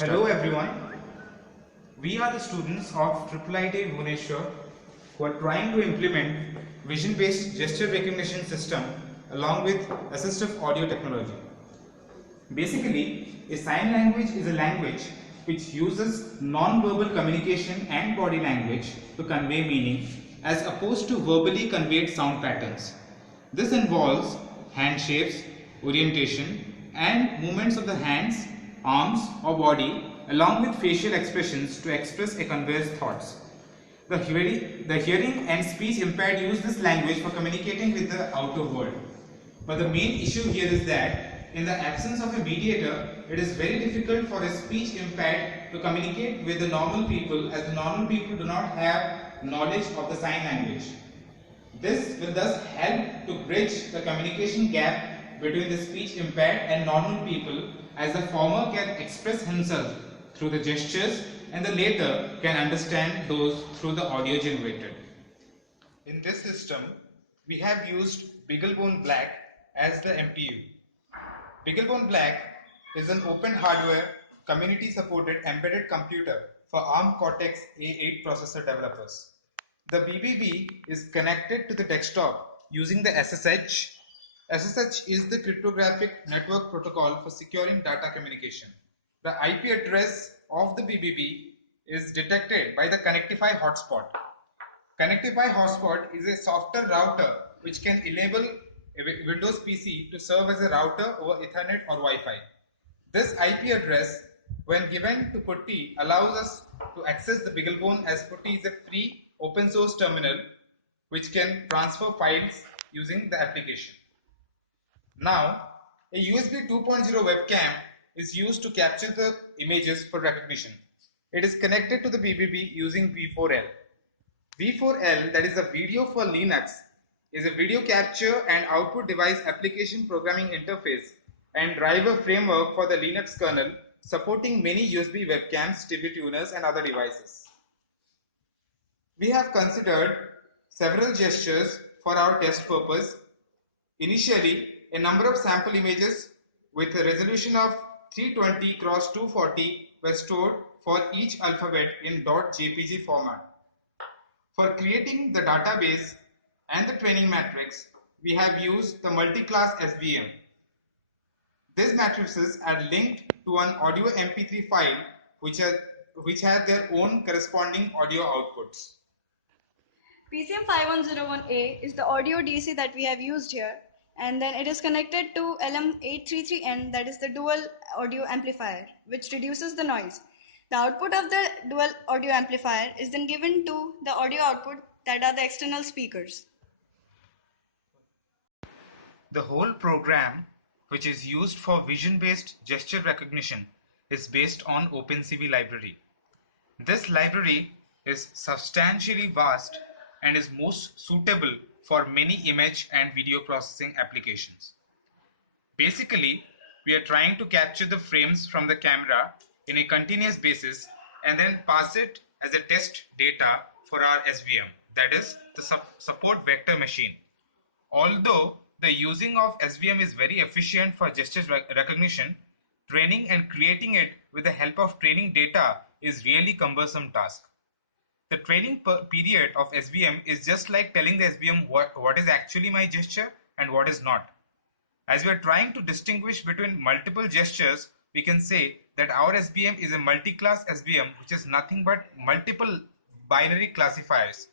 Hello everyone, we are the students of IIIT Bhubaneswar who are trying to implement vision-based gesture recognition system along with assistive audio technology. Basically, a sign language is a language which uses non-verbal communication and body language to convey meaning as opposed to verbally conveyed sound patterns. This involves hand shapes, orientation and movements of the hands, arms or body along with facial expressions to express a conveyer's thoughts. The hearing and speech impaired use this language for communicating with the outer world. But the main issue here is that in the absence of a mediator, it is very difficult for a speech impaired to communicate with the normal people, as the normal people do not have knowledge of the sign language. This will thus help to bridge the communication gap between the speech impaired and normal people, as the former can express himself through the gestures and the latter can understand those through the audio generated. In this system, we have used Beaglebone Black as the MPU. Beaglebone Black is an open hardware, community supported embedded computer for ARM Cortex A8 processor developers. The BBB is connected to the desktop using the SSH. SSH is the cryptographic network protocol for securing data communication. The IP address of the BBB is detected by the Connectify hotspot. Connectify hotspot is a software router which can enable a Windows PC to serve as a router over Ethernet or Wi-Fi. This IP address, when given to PuTTY, allows us to access the Beaglebone, as PuTTY is a free open source terminal which can transfer files using the application. Now, a USB 2.0 webcam is used to capture the images for recognition. It is connected to the BBB using V4L. V4L, that is a video for Linux, is a video capture and output device application programming interface and driver framework for the Linux kernel, supporting many USB webcams, TV tuners and other devices. We have considered several gestures for our test purpose. Initially, a number of sample images with a resolution of 320 x 240 were stored for each alphabet in .jpg format. For creating the database and the training matrix, we have used the multi-class SVM. These matrices are linked to an audio MP3 file which has their own corresponding audio outputs. PCM5101A is the audio DC that we have used here, and then it is connected to LM833N, that is the dual audio amplifier, which reduces the noise. The output of the dual audio amplifier is then given to the audio output, that are the external speakers. The whole program, which is used for vision-based gesture recognition, is based on OpenCV library. This library is substantially vast and is most suitable for many image and video processing applications. Basically, we are trying to capture the frames from the camera in a continuous basis and then pass it as a test data for our SVM, that is the support vector machine. Although the using of SVM is very efficient for gesture recognition, training and creating it with the help of training data is really cumbersome task. The training period of SVM is just like telling the SVM what is actually my gesture and what is not. As we are trying to distinguish between multiple gestures, we can say that our SVM is a multi-class SVM, which is nothing but multiple binary classifiers.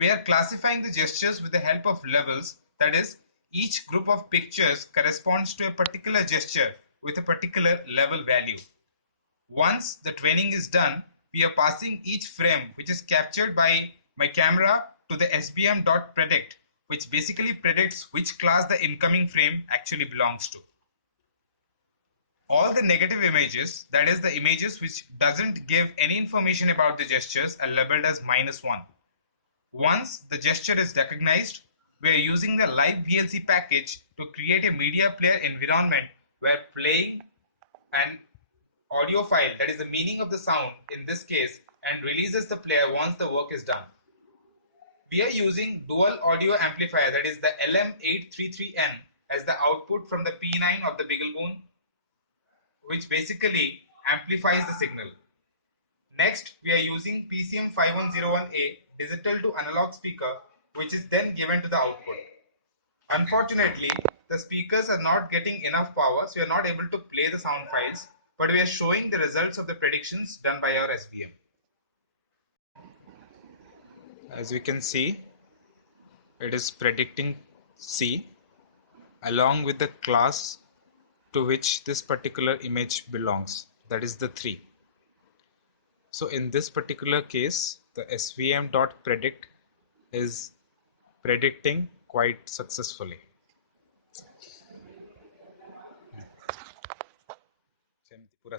We are classifying the gestures with the help of levels, that is, each group of pictures corresponds to a particular gesture with a particular level value. Once the training is done, we are passing each frame which is captured by my camera to the svm.predict, which basically predicts which class the incoming frame actually belongs to. All the negative images, that is the images which doesn't give any information about the gestures, are labeled as -1. Once the gesture is recognized, we are using the live VLC package to create a media player environment where playing an audio file, that is the meaning of the sound in this case, and releases the player once the work is done. We are using dual audio amplifier, that is the LM833N, as the output from the P9 of the Beaglebone, which basically amplifies the signal. Next, we are using PCM5101A digital to analog speaker, which is then given to the output. Unfortunately, the speakers are not getting enough power, so we are not able to play the sound files, but we are showing the results of the predictions done by our SVM. As we can see, it is predicting C along with the class to which this particular image belongs, that is the 3. So in this particular case, the svm.predict is predicting quite successfully. Pura